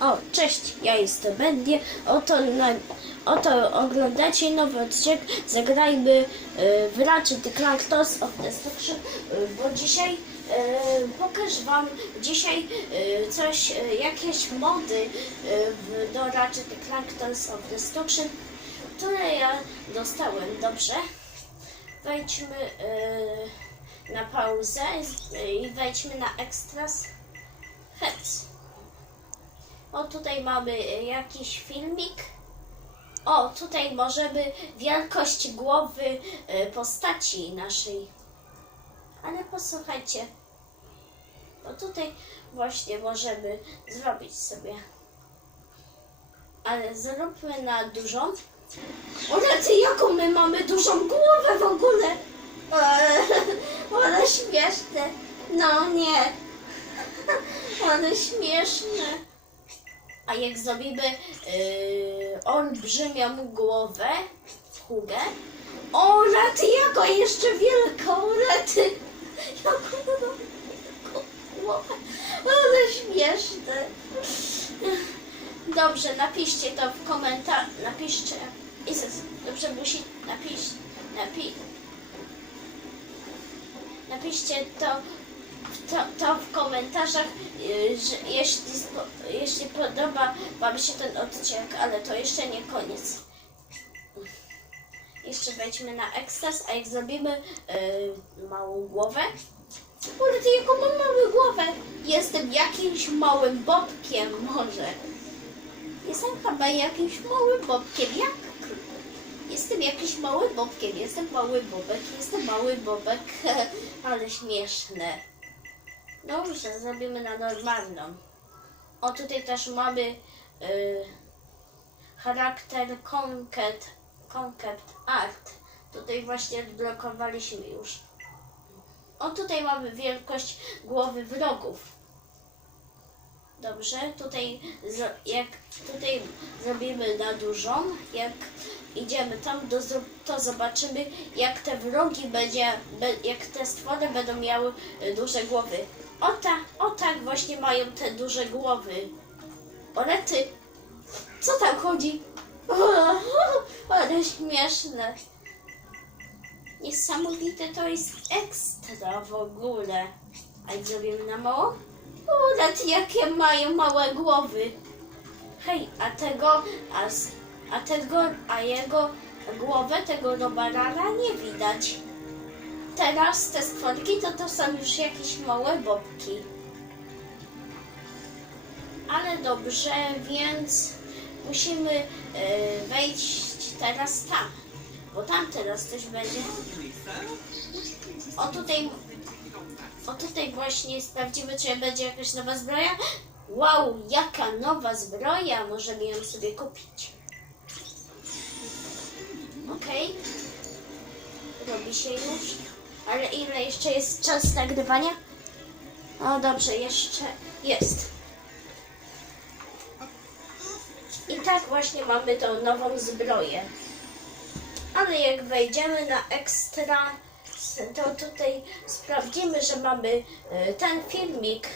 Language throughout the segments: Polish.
O, cześć, ja jestem Bendy. Oto, oto oglądacie nowy odcinek. Zagrajmy y, w Ratchet Clank of Destruction, y, bo dzisiaj y, pokażę Wam dzisiaj y, coś, y, jakieś mody y, w, do Ratchet Clank of Destruction, które ja dostałem. Dobrze, wejdźmy y, na pauzę i wejdźmy na Extras Heads. O, tutaj mamy y, jakiś filmik. O, tutaj możemy wielkość głowy y, postaci naszej. Ale posłuchajcie. Bo tutaj właśnie możemy zrobić sobie. Ale zróbmy na dużą. O, ty jaką my mamy dużą głowę w ogóle. Eee, Ale śmieszne. No nie. Ale śmieszne. A jak zrobimy yy, olbrzymią głowę, hugę, o rety, jaką jeszcze wielką, rety, jaką głowę, ale śmieszne. Dobrze, napiszcie to w komentarzu, napiszcie, Jezus, dobrze musi, napisz, napi, napiszcie to to, to w komentarzach, y, że jeśli, jeśli podoba Wam się ten odcinek, ale to jeszcze nie koniec. Jeszcze wejdźmy na ekstaz, a jak zrobimy y, małą głowę, kurde, jaką mam małą głowę, jestem jakimś małym bobkiem może. Jestem chyba jakimś małym bobkiem, jak? Jestem jakiś mały bobkiem, jestem mały bobek, jestem mały bobek, ale śmieszne. Dobrze, zrobimy na normalną. O, tutaj też mamy y, charakter Concept, Concept Art. Tutaj właśnie odblokowaliśmy już. O, tutaj mamy wielkość głowy wrogów. Dobrze, tutaj, jak tutaj zrobimy na dużą, jak idziemy tam, do, to zobaczymy, jak te wrogi będzie, jak te stwory będą miały y, duże głowy. O, ta, o tak właśnie mają te duże głowy. Orety, co tam chodzi? O, śmieszne. Niesamowite to jest ekstra w ogóle. A jak zrobimy na mało? Ulet, jakie mają małe głowy. Hej, a tego, a, a tego, a jego głowę, tego robarara nie widać. Teraz te stworki to to są już jakieś małe bobki. Ale dobrze, więc musimy e, wejść teraz tam. Bo tam teraz coś będzie. O tutaj o tutaj właśnie sprawdzimy, czy będzie jakaś nowa zbroja. Wow, jaka nowa zbroja! Możemy ją sobie kupić. Okej. Robi się już. Ale ile jeszcze jest czas nagrywania? O dobrze, jeszcze jest. I tak właśnie mamy tą nową zbroję. Ale jak wejdziemy na ekstra, to tutaj sprawdzimy, że mamy e, ten filmik,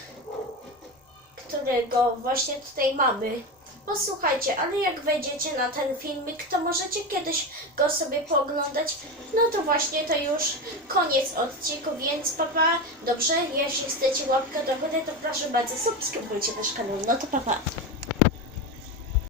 którego właśnie tutaj mamy. Posłuchajcie, ale jak wejdziecie na ten filmik, to możecie kiedyś go sobie pooglądać. No to właśnie to już koniec odcinku, więc papa, dobrze, jeśli chcecie łapkę do góry, to proszę bardzo subskrybujcie nasz kanał. No to papa.